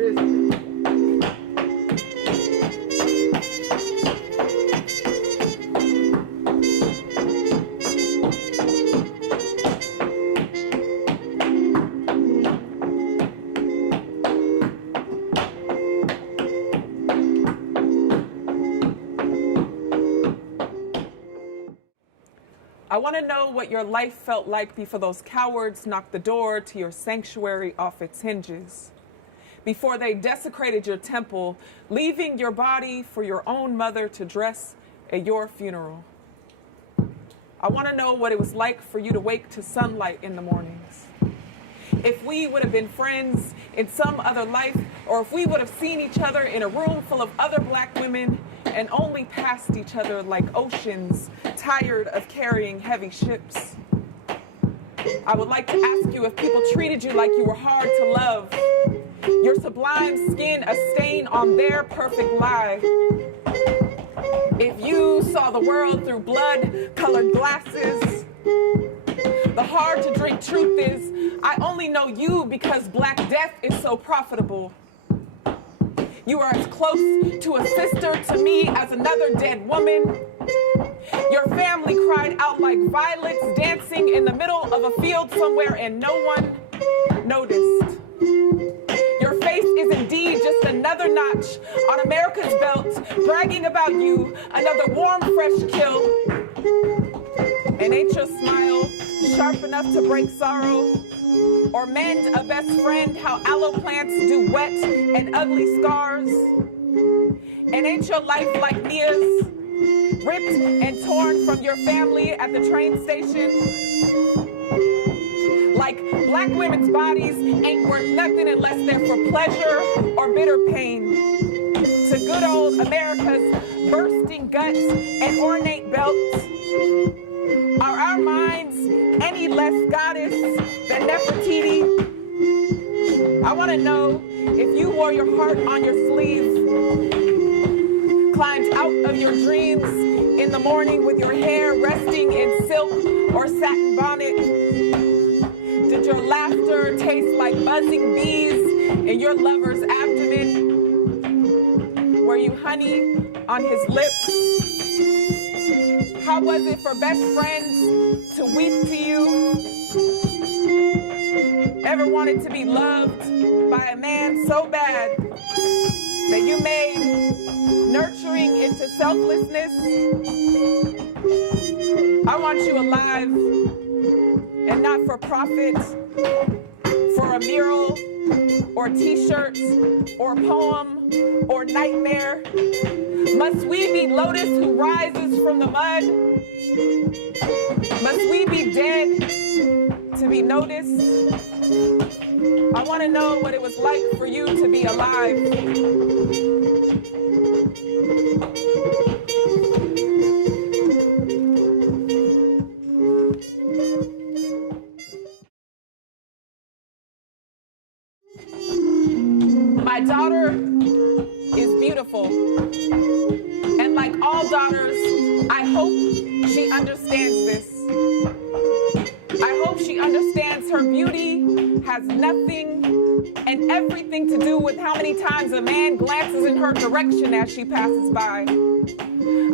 I want to know what your life felt like before those cowards knocked the door to your sanctuary off its hinges. Before they desecrated your temple, leaving your body for your own mother to dress at your funeral. I want to know what it was like for you to wake to sunlight in the mornings. If we would have been friends in some other life, or if we would have seen each other in a room full of other black women and only passed each other like oceans, tired of carrying heavy ships. I would like to ask you if people treated you like you were hard to love, your sublime skin a stain on their perfect lie. If you saw the world through blood-colored glasses, the hard-to-drink truth is, I only know you because Black death is so profitable. You are as close to a sister to me as another dead woman. Your family cried out like violets dancing in the middle of a field somewhere and no one noticed. Your face is indeed just another notch on America's belt, bragging about you, another warm, fresh kill. And ain't your smile sharp enough to break sorrow or mend a best friend how aloe plants do wet and ugly scars? And ain't your life like Mia's, ripped and torn from your family at the train station? Like black women's bodies ain't worth nothing unless they're for pleasure or bitter pain. To good old America's bursting guts and ornate belts, are our minds any less goddess than Nefertiti? I want to know if you wore your heart on your sleeve, climbed out of your dreams in the morning with your hair resting in silk or satin bonnet. Did your laughter taste like buzzing bees in your lover's abdomen? Were you honey on his lips? How was it for best friends to weep to you? Ever wanted to be loved by a man so bad that you made nurturing into selflessness? I want you alive and not for profit, for a mural or t-shirt or poem or nightmare. Must we be lotus who rises from the mud? Must we be dead to be noticed? I want to know what it was like for you to be alive. My daughter is beautiful. And like all daughters, I hope she understands this. I hope she understands her beauty has nothing and everything to do with how many times a man glances in her direction as she passes by.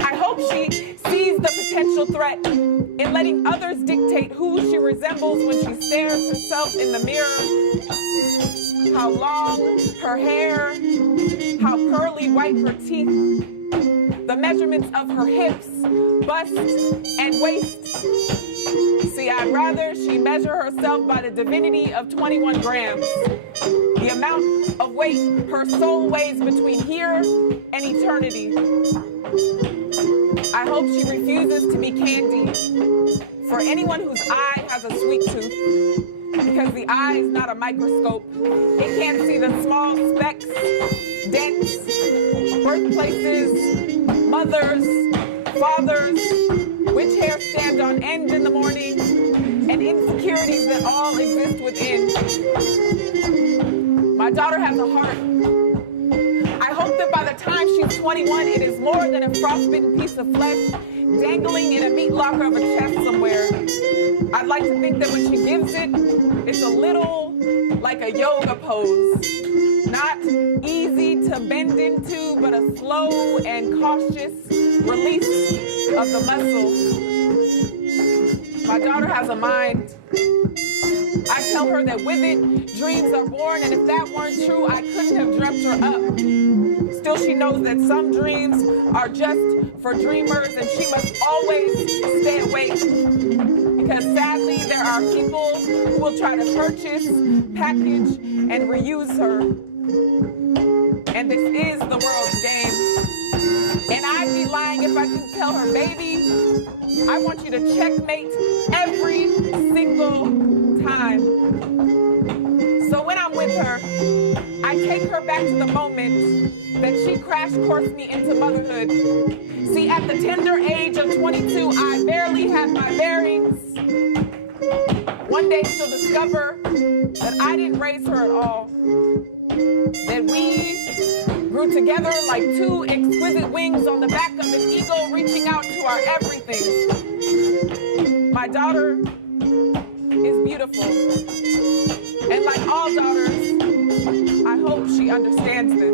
I hope she sees the potential threat in letting others dictate who she resembles when she stares herself in the mirror. How long her hair, how pearly white her teeth, the measurements of her hips, bust, and waist. See, I'd rather she measure herself by the divinity of 21 grams, the amount of weight her soul weighs between here and eternity. I hope she refuses to be candy for anyone whose eye has a sweet tooth, because the eye is not a microscope. It can't see the small specks, dents, birthplaces, mothers, fathers, which hair stand on end in the morning, and insecurities that all exist within. My daughter has a heart. I hope that by the time she's 21, it is more than a frostbitten piece of flesh dangling in a meat locker of a chest somewhere. I'd like to think that when she gives it, it's a little like a yoga pose. not easy to bend into, but a slow and cautious release of the muscle. My daughter has a mind. I tell her that with it, dreams are born, and if that weren't true, I couldn't have dreamt her up. Still, she knows that some dreams are just for dreamers, and she must always stay awake. Because sadly, there are people who will try to purchase, package, and reuse her. And this is the world's game. And I'd be lying if I didn't tell her, baby, I want you to checkmate every single time. So when I'm with her, I take her back to the moment that she crash coursed me into motherhood. See, at the tender age of 22, I barely had my bearings. One day she'll discover that I didn't raise her at all. That we grew together like two exquisite wings on the back of an eagle reaching out to our everything. My daughter is beautiful. And like all daughters, I hope she understands this.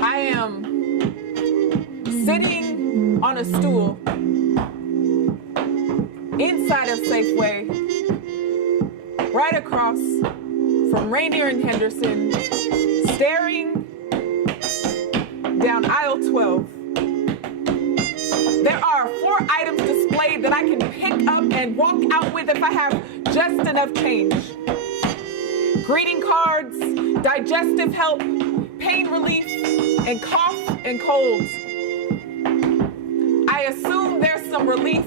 I am sitting on a stool inside of Safeway, right across from Rainier and Henderson, staring down aisle 12. There are 4 items displayed that I can pick up and walk out with if I have just enough change. Greeting cards, digestive help, pain relief, and cough and colds. I assume there's some relief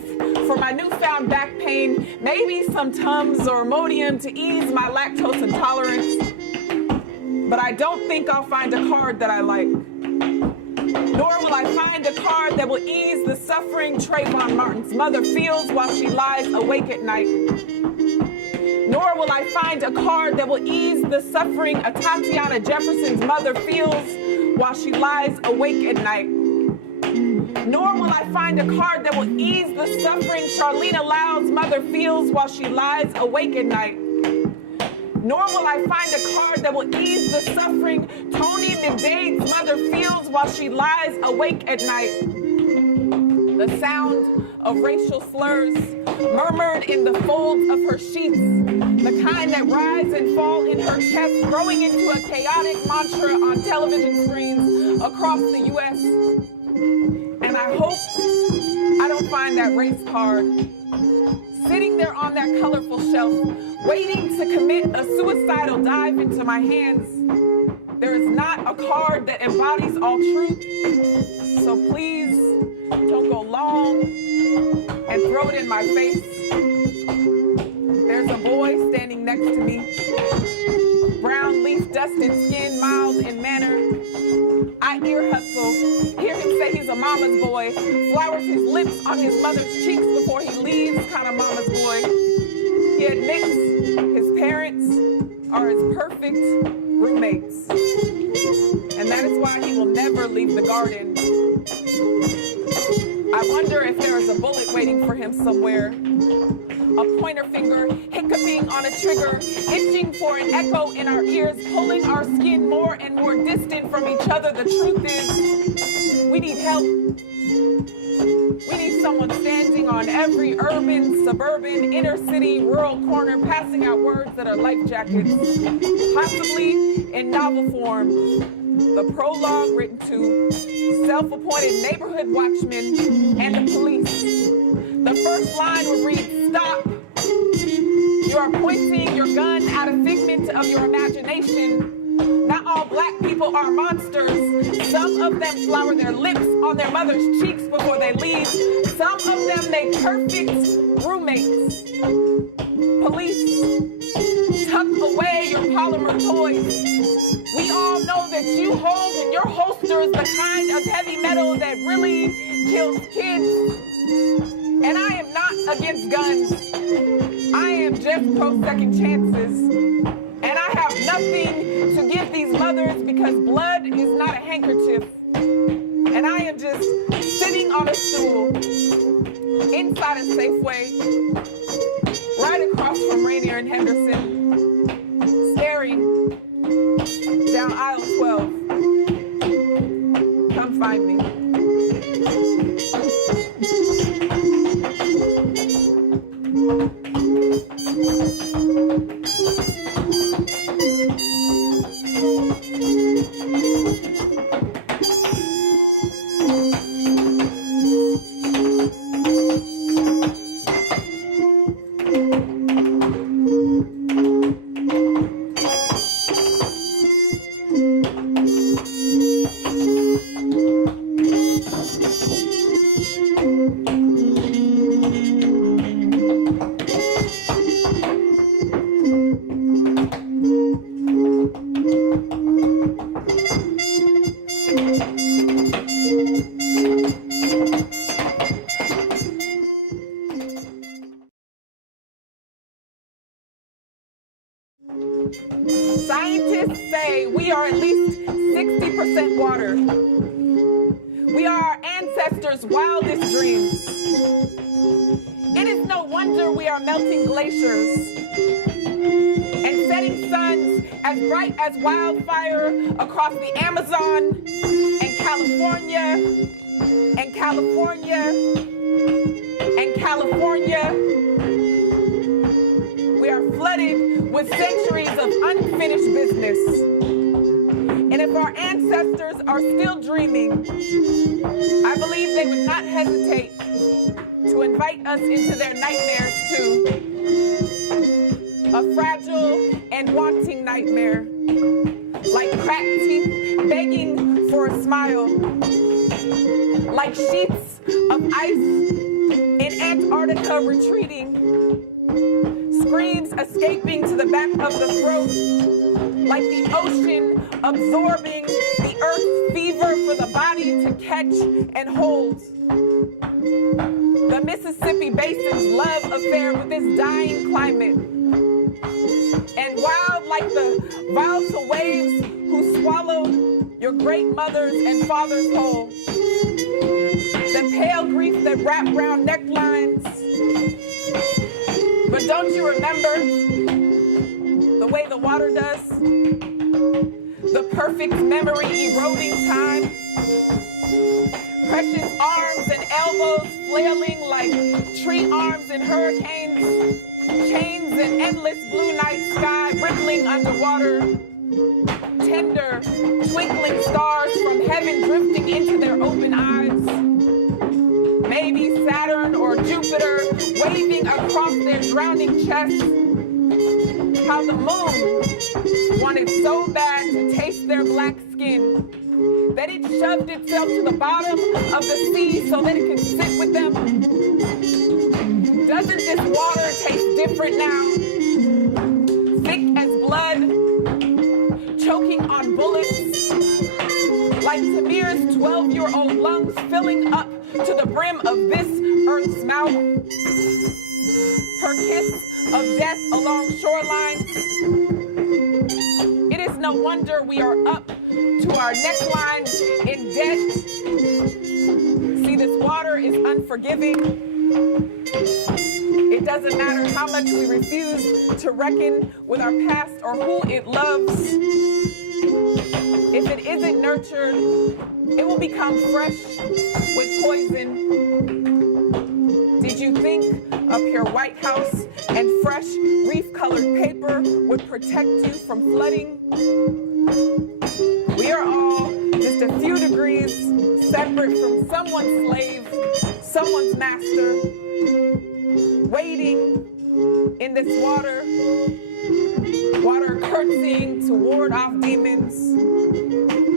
for my newfound back pain, maybe some Tums or Imodium to ease my lactose intolerance. But I don't think I'll find a card that I like. Nor will I find a card that will ease the suffering Trayvon Martin's mother feels while she lies awake at night. Nor will I find a card that will ease the suffering Tatiana Jefferson's mother feels while she lies awake at night. Nor will I find a card that will ease the suffering Charlena Lyle's mother feels while she lies awake at night. Nor will I find a card that will ease the suffering Tony McDade's mother feels while she lies awake at night. The sound of racial slurs murmured in the folds of her sheets, the kind that rise and fall in her chest, growing into a chaotic mantra on television screens across the U.S. And I hope I don't find that race card sitting there on that colorful shelf, waiting to commit a suicidal dive into my hands. There is not a card that embodies all truth, so please don't go long and throw it in my face. There's a boy standing next to me, brown leaf-dusted skin, mild in manner. I ear hustle, hear him say he's a mama's boy, flowers his lips on his mother's cheeks before he leaves, kind of mama's boy. He admits his parents are his perfect roommates, and that is why he will never leave the garden. I wonder if there is a bullet waiting for him somewhere. A pointer finger hiccuping on a trigger, itching for an echo in our ears, pulling our skin more and more distant from each other. The truth is, we need help. We need someone standing on every urban, suburban, inner city, rural corner, passing out words that are life jackets, possibly in novel form. The prologue written to self-appointed neighborhood watchmen and the police. The first line would read, "Stop. You are pointing your gun at a figment of your imagination. Not all black people are monsters. Some of them flower their lips on their mother's cheeks before they leave. Some of them make perfect roommates. Police, tuck away your polymer toys. We all know that you hold in your holsters the kind of heavy metal that really kills kids. And I am not against guns. I am just pro second chances. And I have nothing to give these mothers because blood is not a handkerchief. And I am just sitting on a stool inside a Safeway, right across from Rainier and Henderson, staring down aisle 12. Come find me. Scientists say we are at least 60% water. We are our ancestors' wildest dreams. It is no wonder we are melting glaciers and setting suns as bright as wildfire across the Amazon and California and California and California. We are flooded with centuries of unfinished business. And if our ancestors are still dreaming, I believe they would not hesitate to invite us into their nightmares too. A fragile and wanting nightmare, like cracked teeth begging for a smile, like sheets of ice in Antarctica retreating, screams escaping to the back of the throat, like the ocean absorbing the earth's fever for the body to catch and hold. The Mississippi Basin's love affair with its dying climate. And wild like the volatile waves who swallow your great mothers and fathers whole. The pale grief that wrap round necklines. But don't you remember the way the water does? The perfect memory eroding time. Precious arms and elbows flailing like tree arms in hurricanes. Chains and endless blue night sky rippling underwater. Tender, twinkling stars from heaven drifting into their open eyes. Maybe Saturn or Jupiter waving across their drowning chests. How the moon wanted so bad to taste their black skin that it shoved itself to the bottom of the sea so that it could sit with them. Doesn't this water taste different now? Thick as blood, choking on bullets, like Tamir's 12-year-old lungs filling up to the brim of this earth's mouth. Her kiss of death along shorelines. It is no wonder we are up to our necklines in debt. See, this water is unforgiving. It doesn't matter how much we refuse to reckon with our past or who it loves. If it isn't nurtured, it will become fresh with poison. Did you think a pure White House and fresh reef-colored paper would protect you from flooding? We are all just a few degrees separate from someone's slave, someone's master, waiting in this water curtsying to ward off demons,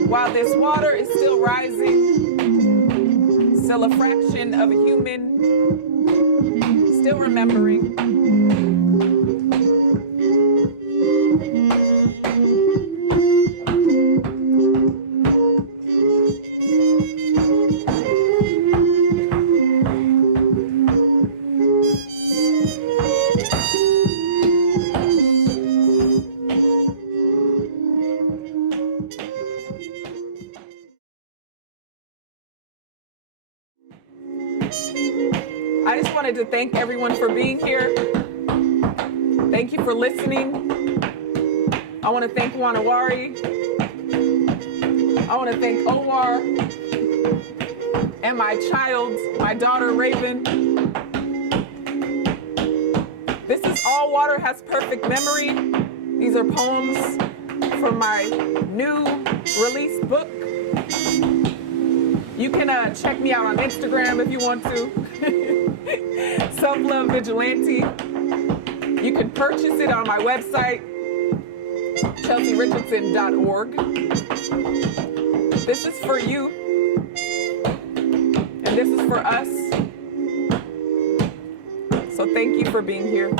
while this water is still rising, still a fraction of a human, still remembering. I just wanted to thank everyone for being here. Thank you for listening. I want to thank Wa Na Wari. I want to thank Omar and my child, my daughter Raven. This is All Water Has Perfect Memory. These are poems from my new released book. You can check me out on Instagram if you want to. Self-Love Vigilante. You can purchase it on my website, ChelseyRichardson.org. This is for you, and this is for us. So thank you for being here.